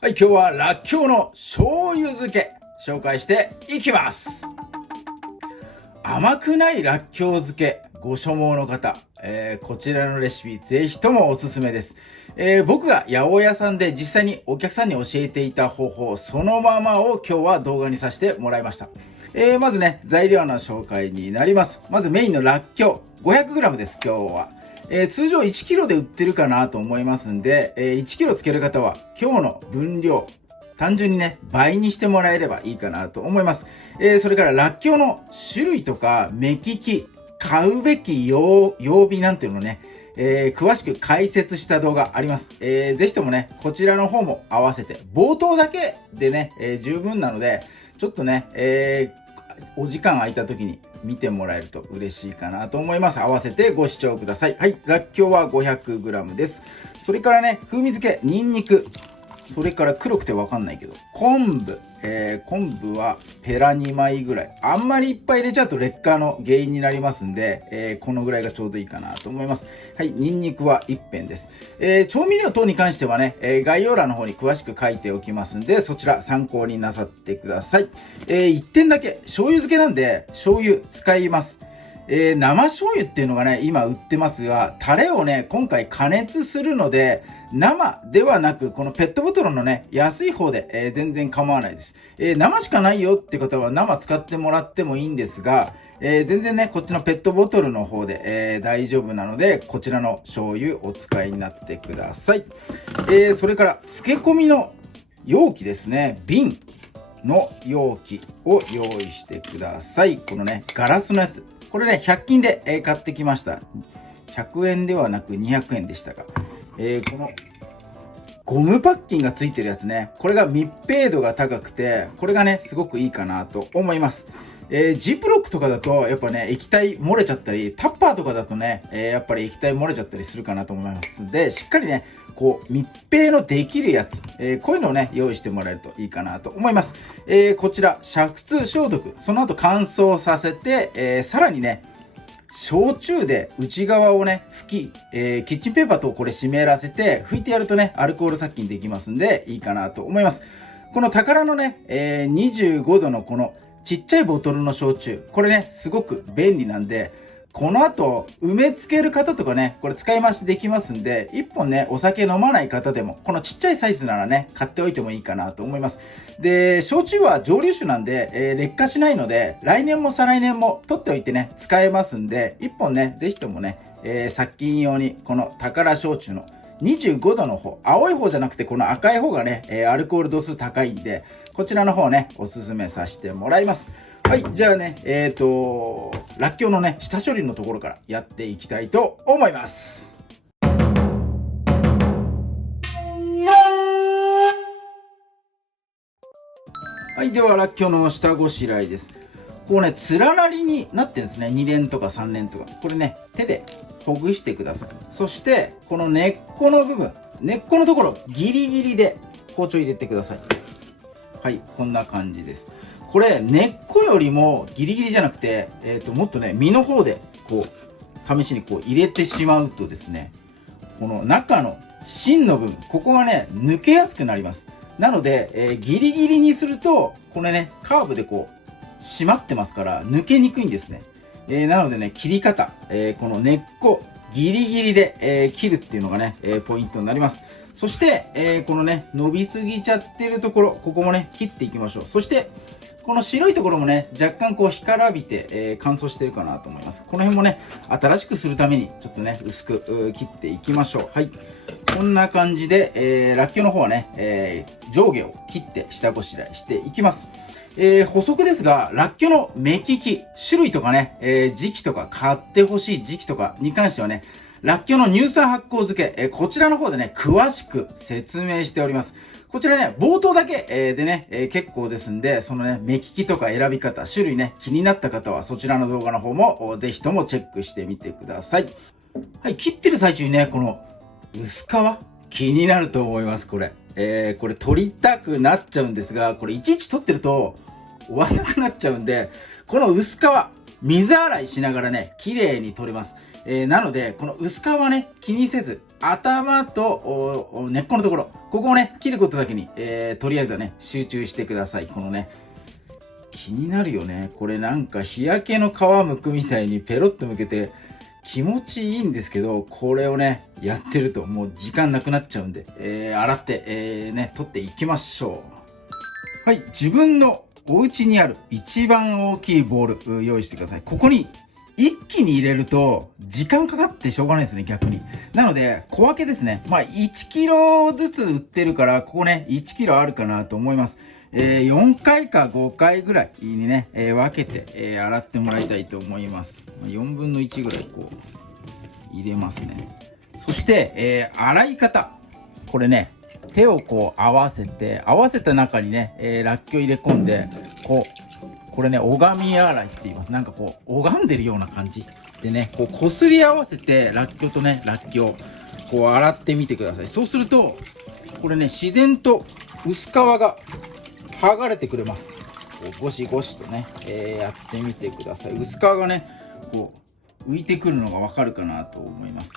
はい、今日はらっきょうの醤油漬け紹介していきます。甘くないらっきょう漬けご所望の方、こちらのレシピぜひともおすすめです。僕が八百屋さんで実際にお客さんに教えていた方法そのままを今日は動画にさせてもらいました。まずね、材料の紹介になります。まずメインのらっきょう 500g です。今日は通常 1kg で売ってるかなと思いますんで、1kg つける方は今日の分量単純にね倍にしてもらえればいいかなと思います。それかららっきょうの種類とか目利き、買うべき曜日なんていうのをね、詳しく解説した動画あります。ぜひともねこちらの方も合わせて冒頭だけでね、十分なのでちょっとね、お時間空いた時に見てもらえると嬉しいかなと思います。合わせてご視聴ください。はい、らっきょうは 500g です。それからね、風味付け、ニンニク、それから黒くてわかんないけど、昆布、昆布はペラ2枚ぐらい。あんまりいっぱい入れちゃうと劣化の原因になりますんで、このぐらいがちょうどいいかなと思います。はい、ニンニクは1片です。調味料等に関してはね、概要欄の方に詳しく書いておきますんで、そちら参考になさってください。1点だけ、醤油漬けなんで、醤油使います。生醤油っていうのがね今売ってますが、タレをね今回加熱するので生ではなくこのペットボトルのね安い方で、全然構わないです。生しかないよって方は生使ってもらってもいいんですが、全然ねこっちのペットボトルの方で、大丈夫なのでこちらの醤油お使いになってください。それから漬け込みの容器ですね、瓶の容器を用意してください。このねガラスのやつ、これね100均で買ってきました。100円ではなく200円でしたが、このゴムパッキンがついてるやつね、これが密閉度が高くてこれがねすごくいいかなと思います。ジップロックとかだとやっぱね液体漏れちゃったり、タッパーとかだとね、やっぱり液体漏れちゃったりするかなと思いますので、しっかりねこう密閉のできるやつ、こういうのをね用意してもらえるといいかなと思います。こちら煮沸消毒、その後乾燥させて、さらにね焼酎で内側をね拭き、キッチンペーパーとこれ湿らせて拭いてやるとねアルコール殺菌できますんでいいかなと思います。この宝のね、25度のこのちっちゃいボトルの焼酎、これねすごく便利なんで、この後埋め付ける方とかねこれ使い回しできますんで、1本ねお酒飲まない方でもこのちっちゃいサイズならね買っておいてもいいかなと思います。で焼酎は蒸留酒なんで、劣化しないので来年も再来年も取っておいてね使えますんで、1本ねぜひともね、殺菌用にこの宝焼酎の25度の方、青い方じゃなくてこの赤い方がね、アルコール度数高いんでこちらの方ねおすすめさせてもらいます。はい、じゃあねらっきょうのね下処理のところからやっていきたいと思います。はい、ではらっきょうの下ごしらえです。こうね連なりになってるんですね。2連とか3連とか、これね手でほぐしてください。そしてこの根っこの部分、根っこのところギリギリで包丁入れてください。はい、こんな感じです。これ根っこよりもギリギリじゃなくて、もっとね実の方でこう試しにこう入れてしまうとですね、この中の芯の部分、ここがね抜けやすくなります。なので、ギリギリにするとこれねカーブでこう締まってますから抜けにくいんですね。なのでね切り方、この根っこギリギリで、切るっていうのがね、ポイントになります。そして、このね伸びすぎちゃってるところ、ここもね切っていきましょう。そしてこの白いところもね若干こう干からびて、乾燥してるかなと思います。この辺もね新しくするためにちょっとね薄く切っていきましょう。はい、こんな感じで、らっきょうの方はね、上下を切って下ごしらえしていきます。補足ですが、らっきょうの目利き、種類とかね、時期とか買ってほしい時期とかに関してはね、らっきょうの乳酸発酵漬け、こちらの方でね詳しく説明しております。こちらね冒頭だけ、でね、結構ですんで、そのね目利きとか選び方、種類ね気になった方はそちらの動画の方もぜひともチェックしてみてください。はい、切ってる最中にねこの薄皮気になると思います。これ、これ取りたくなっちゃうんですが、これいちいち取ってると終わらなくなっちゃうんで、この薄皮水洗いしながらね綺麗に取れます。なのでこの薄皮はね気にせず頭と根っこのところ、ここをね、切ることだけに、とりあえずはね、集中してください。このね、気になるよね。これなんか日焼けの皮むくみたいにペロッとむけて気持ちいいんですけど、これをね、やってるともう時間なくなっちゃうんで、洗って、ね、取っていきましょう。はい、自分のお家にある一番大きいボール用意してください。ここに一気に入れると時間かかってしょうがないですね、逆に。なので小分けですね。まあ1キロずつ売ってるから、ここね1キロあるかなと思います。4回か5回ぐらいにね、分けて、洗ってもらいたいと思います。4分の1ぐらいこう入れますね。そして、洗い方。これね、手をこう合わせた中にね、らっきょう入れ込んで、これね、拝み洗いって言います。なんかこう、拝んでるような感じでね、こう、こすり合わせて、らっきょうとね、らっきょう、こう、洗ってみてください。そうすると、これね、自然と薄皮が剥がれてくれます。こうゴシゴシとね、やってみてください。薄皮がね、こう、浮いてくるのがわかるかなと思います。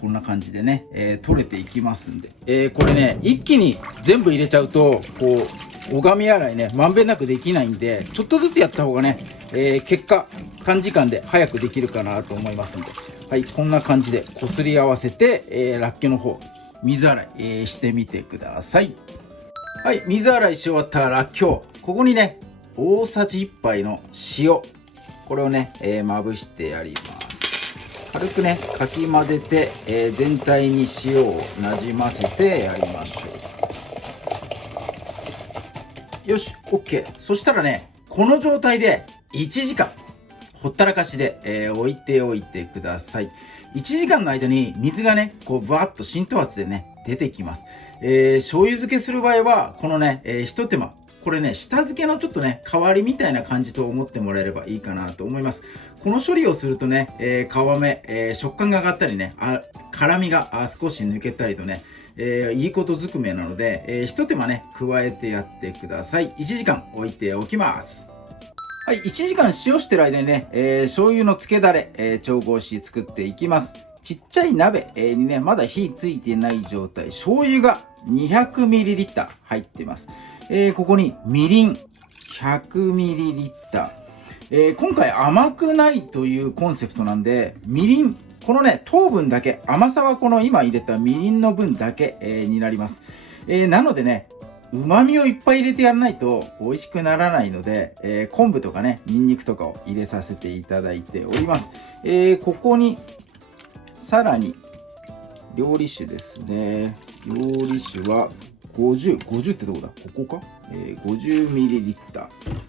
こんな感じでね、取れていきますんで。これね、一気に全部入れちゃうと、こう、拝み洗いね、まんべんなくできないんで、ちょっとずつやった方がね、結果、短時間で早くできるかなと思いますんで。はい、こんな感じでこすり合わせて、らっきょうの方、水洗い、してみてください。はい、水洗いし終わったらっきょう。ここにね、大さじ1杯の塩。これをね、まぶしてやります。軽くね、かき混ぜて、全体に塩をなじませてやりましょう。よし、OK。そしたらね、この状態で1時間、ほったらかしで、置いておいてください。1時間の間に水がね、こう、バーッと浸透圧でね、出てきます。醤油漬けする場合は、このね、一手間。これね、下漬けのちょっとね、代わりみたいな感じと思ってもらえればいいかなと思います。この処理をするとね、皮目、食感が上がったりね、辛みが少し抜けたりとね、いいことずくめなので、一手間ね、加えてやってください。1時間置いておきます。はい、1時間塩してる間にね、醤油の漬けだれ、調合し作っていきます。ちっちゃい鍋にね、まだ火ついてない状態、醤油が 200ml 入ってます。ここにみりん 100ml。今回甘くないというコンセプトなんで、みりん、このね、糖分だけ、甘さはこの今入れたみりんの分だけ、になります。なのでね、旨味をいっぱい入れてやらないと美味しくならないので、昆布とかね、ニンニクとかを入れさせていただいております。ここに、さらに、料理酒ですね。料理酒は50ってどこだ？ここか、50ml。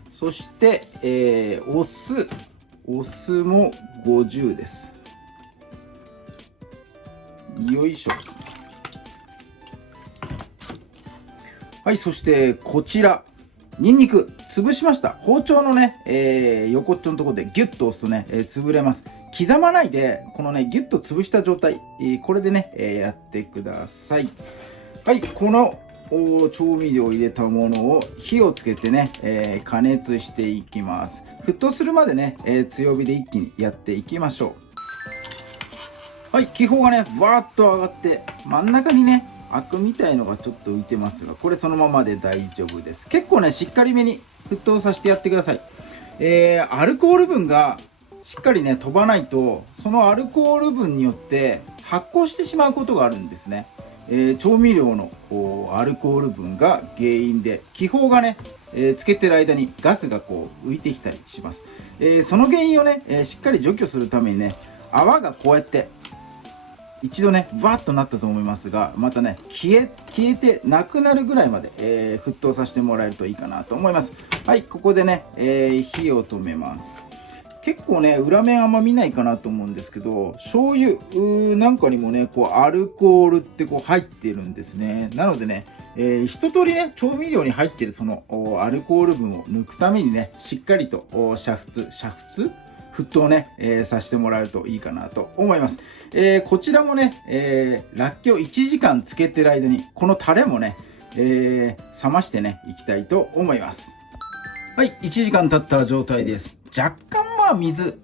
そして、お酢も50です。よいしょ。はい、そしてこちら、ニンニク潰しました。包丁のね、横っちょのところでギュッと押すとね、潰れます。刻まないで、このね、ギュッと潰した状態、これでね、やってください。はい、この調味料を入れたものを火をつけてね、加熱していきます。沸騰するまでね、強火で一気にやっていきましょう。はい、気泡がね、わーっと上がって、真ん中にね、アクみたいのがちょっと浮いてますが、これそのままで大丈夫です。結構ね、しっかりめに沸騰させてやってください。アルコール分がしっかりね、飛ばないと、そのアルコール分によって発酵してしまうことがあるんですね。調味料のアルコール分が原因で、気泡がね、つけてる間にガスがこう浮いてきたりします。その原因をね、しっかり除去するためにね、泡がこうやって一度ね、バーッとなったと思いますが、またね、消えてなくなるぐらいまで、沸騰させてもらえるといいかなと思います。はい、ここでね、火を止めます。結構ね、裏面あんま見ないかなと思うんですけど、醤油なんかにもね、こうアルコールってこう入ってるんですね。なのでね、一通りね、調味料に入ってるそのアルコール分を抜くためにね、しっかりと沸騰ね、させてもらえるといいかなと思います。こちらもね、らっきょう1時間つけてる間に、このタレもね、冷ましてね、いきたいと思います。はい、1時間経った状態です。若干水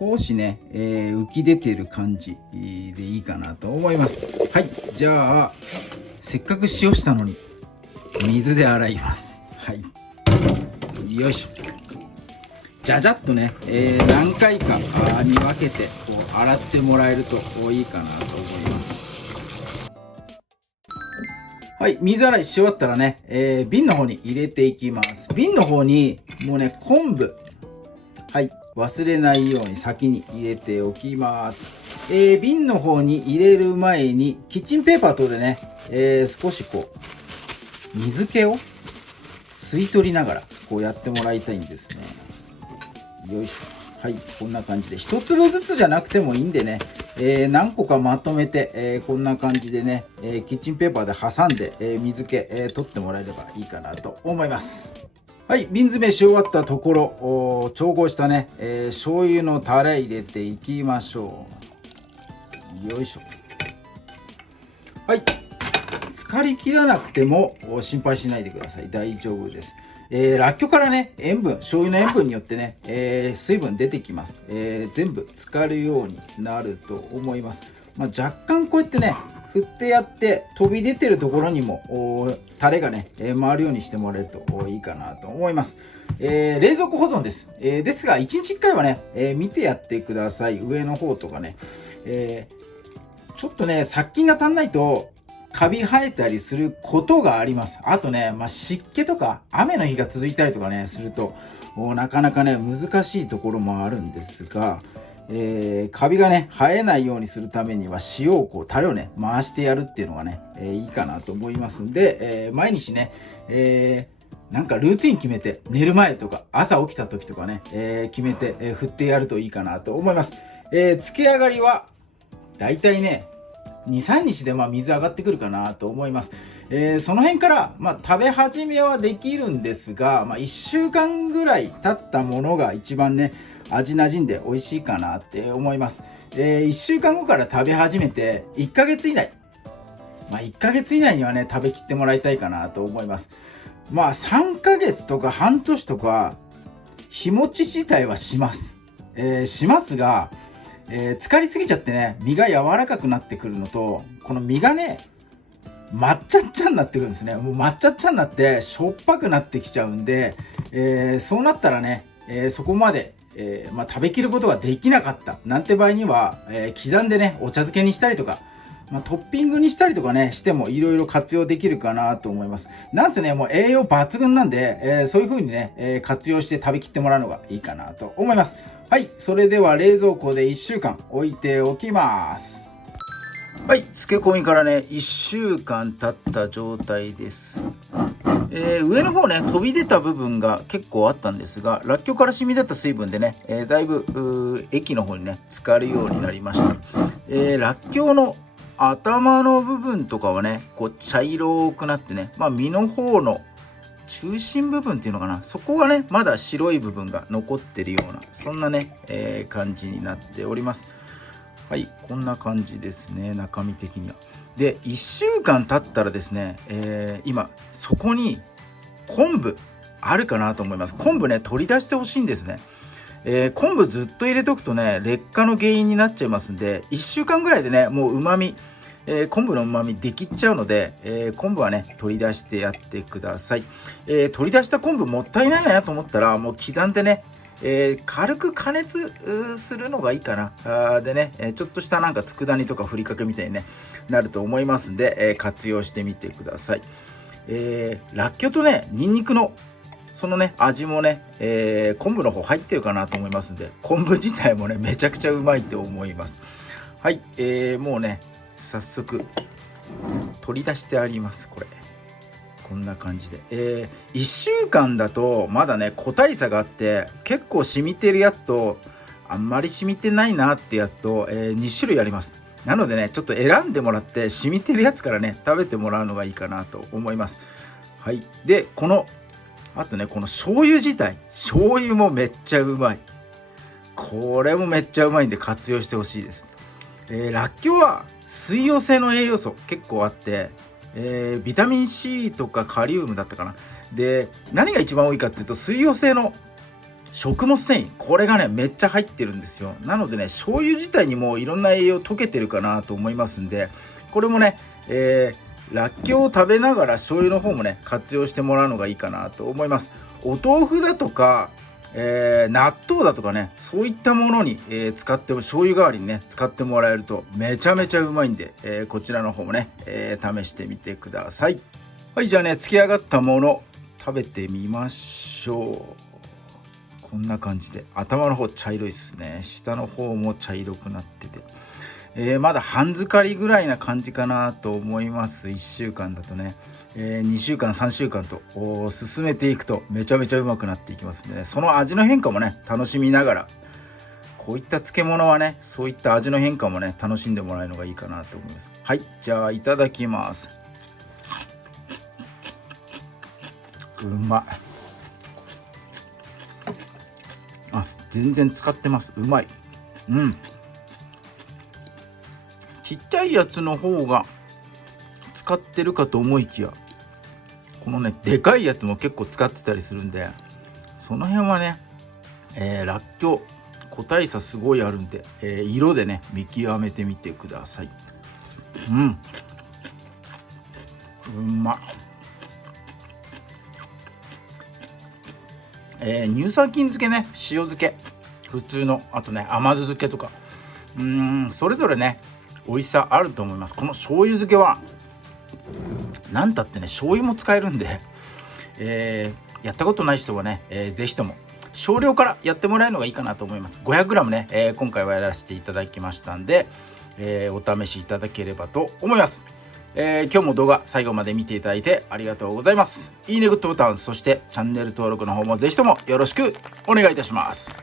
少しね、浮き出てる感じでいいかなと思います。はい、じゃあせっかく塩したのに水で洗います。はい、よいしょ。じゃじゃっとね、何回かに分けてこう洗ってもらえるといいかなと思います。はい、水洗いし終わったらね、瓶の方に入れていきます。瓶の方にもうね、昆布、はい、忘れないように先に入れておきます。瓶の方に入れる前にキッチンペーパー等でね、少しこう水気を吸い取りながらこうやってもらいたいんですね。よいしょ。はい、こんな感じで一粒ずつじゃなくてもいいんでね、何個かまとめて、こんな感じでね、キッチンペーパーで挟んで、水気、取ってもらえればいいかなと思います。はい、瓶詰めし終わったところ、調合したね、醤油のタレ入れていきましょう。よいしょ。はい、浸かりきらなくても心配しないでください。大丈夫です。らっきょうからね、醤油の塩分によってね、水分出てきます。全部浸かるようになると思います。若干こうやってね、振ってやって飛び出てるところにもタレがね、回るようにしてもらえるといいかなと思います。冷蔵庫保存です。ですが1日1回はね、見てやってください。上の方とかね、ちょっとね殺菌が足んないとカビ生えたりすることがあります。あとね、湿気とか雨の日が続いたりとかねするとなかなかね難しいところもあるんですが、カビがね生えないようにするためには塩をこうタレをね回してやるっていうのがね、いいかなと思いますんで、毎日ね、なんかルーティン決めて寝る前とか朝起きた時とかね、決めて、振ってやるといいかなと思います。つけ上がりはだいたいね2、3日で水上がってくるかなと思います。その辺から、食べ始めはできるんですが、1週間ぐらい経ったものが一番ね味馴染んで美味しいかなって思います。1週間後から食べ始めて1ヶ月以内、1ヶ月以内にはね食べきってもらいたいかなと思います。3ヶ月とか半年とか日持ち自体はします。しますが、浸かりすぎちゃってね身が柔らかくなってくるのと、この身がね抹茶っちゃになってくるんですね。もう抹茶っちゃになってしょっぱくなってきちゃうんで、そうなったらね、そこまで、食べきることができなかったなんて場合には、刻んでねお茶漬けにしたりとか、トッピングにしたりとかねしてもいろいろ活用できるかなと思います。なんせねもう栄養抜群なんで、そういう風にね、活用して食べきってもらうのがいいかなと思います。はい、それでは冷蔵庫で1週間置いておきます。はい、漬け込みからね1週間経った状態です。上の方ね飛び出た部分が結構あったんですが、らっきょうから染み出た水分でね、だいぶ液の方にね浸かるようになりました。らっきょうの頭の部分とかはねこう茶色くなってね、身の方の中心部分っていうのかな、そこがねまだ白い部分が残ってるようなそんなね、感じになっております。はい、こんな感じですね、中身的には。で1週間経ったらですね、今そこに昆布あるかなと思います。昆布ね取り出してほしいんですね。昆布ずっと入れとくとね劣化の原因になっちゃいますんで、1週間ぐらいでねもう旨味、昆布の旨味できっちゃうので、昆布はね取り出してやってください。取り出した昆布もったいないなと思ったらもう刻んでね、軽く加熱するのがいいかな。でね、ちょっとしたなんか佃煮とかふりかけみたいに、ね、なると思いますんで、活用してみてください。らっきょうとねにんにくのそのね味もね、昆布の方入ってるかなと思いますんで、昆布自体もねめちゃくちゃうまいと思います。はい、もうね早速取り出してあります。こんな感じで、1週間だとまだね個体差があって、結構染みてるやつとあんまり染みてないなってやつと、2種類あります。なのでねちょっと選んでもらって染みてるやつからね食べてもらうのがいいかなと思います。はい、であとねこの醤油自体、醤油もめっちゃうまい。これもめっちゃうまいんで活用してほしいです。らっきょうは水溶性の栄養素結構あって、ビタミン C とかカリウムだったかな。で何が一番多いかっていうと水溶性の食物繊維、これがねめっちゃ入ってるんですよ。なのでね、醤油自体にもいろんな栄養溶けてるかなと思いますんで、これもね、らっきょうを食べながら醤油の方もね活用してもらうのがいいかなと思います。お豆腐だとか、納豆だとかね、そういったものに、使っても醤油代わりにね使ってもらえるとめちゃめちゃうまいんで、こちらの方もね、試してみてください。はい、じゃあね、つき上がったもの食べてみましょう。こんな感じで頭の方茶色いですね。下の方も茶色くなってて、まだ半漬かりぐらいな感じかなと思います。1週間だとね、2週間3週間と進めていくとめちゃめちゃうまくなっていきますね。その味の変化もね楽しみながら、こういった漬物はねそういった味の変化もね楽しんでもらえるのがいいかなと思います。はい、じゃあいただきます。うまい。全然使ってます。うまい。ちっちゃいやつの方が使ってるかと思いきや、このねでかいやつも結構使ってたりするんで、その辺はね、らっきょう個体差すごいあるんで、色でね見極めてみてください。うまっ。乳酸菌漬けね、塩漬け普通の、あとね甘酢漬けとか、それぞれね美味しさあると思います。この醤油漬けはなんたってね醤油も使えるんで、やったことない人はね、ぜひとも少量からやってもらえるのがいいかなと思います。 500g ね、今回はやらせていただきましたんで、お試しいただければと思います。今日も動画最後まで見ていただいてありがとうございます。いいね、グッドボタン、そしてチャンネル登録の方もぜひともよろしくお願いいたします。